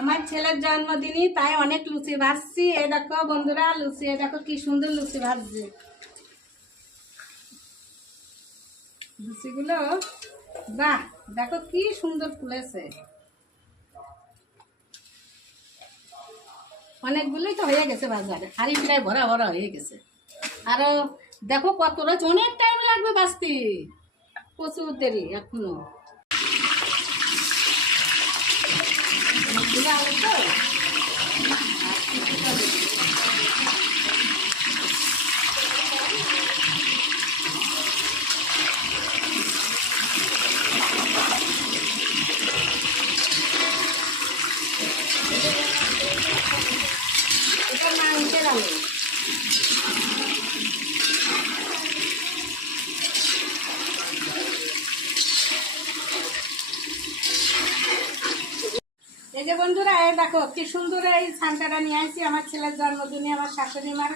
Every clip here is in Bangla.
আমার ছেলের জন্মদিনই তাই অনেক লুচি ভাজছি। এই দেখো বন্ধুরা, লুচি এই দেখো কি সুন্দর লুচি ভাজছে। লুচিগুলো বাহ, দেখো কি সুন্দর ফুলেছে। অনেকগুলোই তো হয়ে গেছে বাজারে, হাড়ি প্রায় ভরা ভরা হয়ে গেছে। আরো দেখো কত রয়েছে, অনেক টাইম লাগবে বাঁচতে, প্রচুর দেরি এখনো। এটা মাংসের আলু। এই যে বন্ধুরা, এই দেখো কি সুন্দর এই ছানটাটা নিয়ে আসছি আমার ছেলের জন্মদিনে। আমার শাশুড়ি মার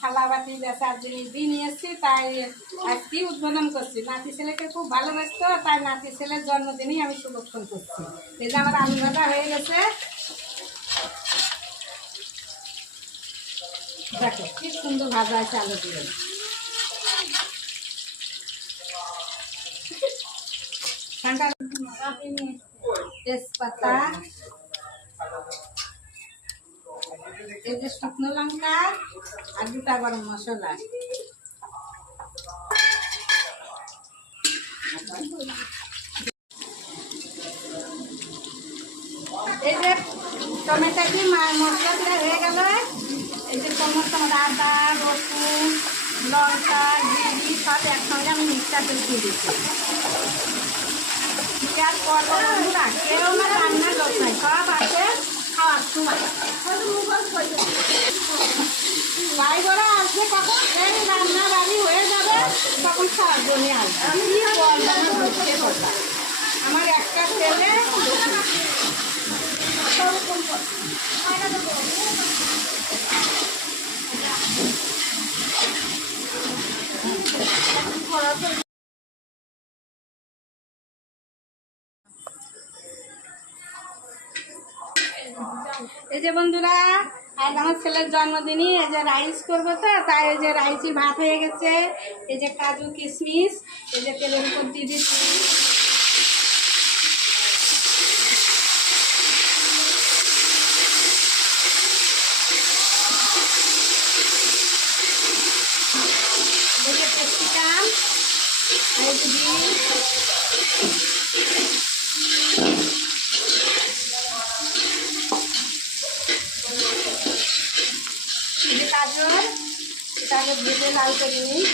থালা বাটি বেচার জিনিস দিয়ে নিয়ে এসছি, তাই আজকে উদ্বোধন করছি। নাতি ছেলেকে খুব ভালোবাসতো, তাই নাতি ছেলের জন্মদিনেই আমি শুভক্ষণ করছি। এই যে আমার আলু ভাজা হয়ে গেছে, দেখো কি সুন্দর ভাজা আছে আলু দিয়ে। তেজপাতা, এই যে শুকনো লঙ্কা আর গোটা গরম মশলা। এই যে টমেটো কি মশলা দিয়ে হয়ে গেল। এই যে সমস্ত আদা রসুন লঙ্কা জিরি সব একসঙ্গে আমি মিক্সচার করে দিয়ে দিচ্ছি। দেওয়ার পর বন্ধুরা, কেউ আমার রান্নার লোক নাই, সব আছে খাওয়ার সময়। ভাই বোরা আসবে কখন, এই রান্না বাড়ি হয়ে যাবে তখন খাওয়ার জন্য আসবে। আমি কি বলবো, আমার একটা ছেলে এই যে বন্ধুরা, আজ আমার ছেলের জন্মদিনই, এই যে রাইস করবো তো, তাই এই যে রাইসই ভাত হয়ে গেছে। এই যে কাজু কিশমিশ এই যে তেলের উপর দিয়ে দিচ্ছি। এই যে ক্যাপসিকাম এই যে বিন, এই যে গাজর, এটাকে ভেজে লাল করে নিই।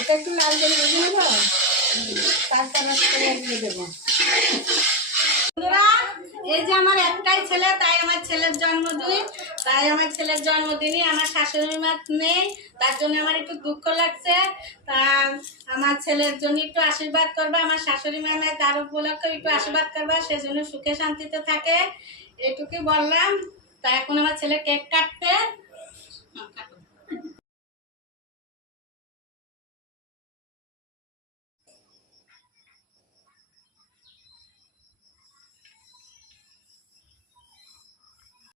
এটা একটু লাল করে ভেজে নেবো, তারপর দিয়ে দেবো। বন্ধুরা, এই যে আমার একটাই ছেলে, তাই আমার ছেলের জন্মদিন, তাই আমার ছেলের জন্মদিনই আমার শাশুড়ি মা নেই, তার জন্য আমার একটু দুঃখ লাগছে। তা আমার ছেলের জন্য একটু আশীর্বাদ করবা, আমার শাশুড়ি মা নেই তার উপলক্ষে একটু আশীর্বাদ করবা, সেজন্য সুখে শান্তিতে থাকে, এটুকুই বললাম। তা এখন আমার ছেলে কেক কাটতে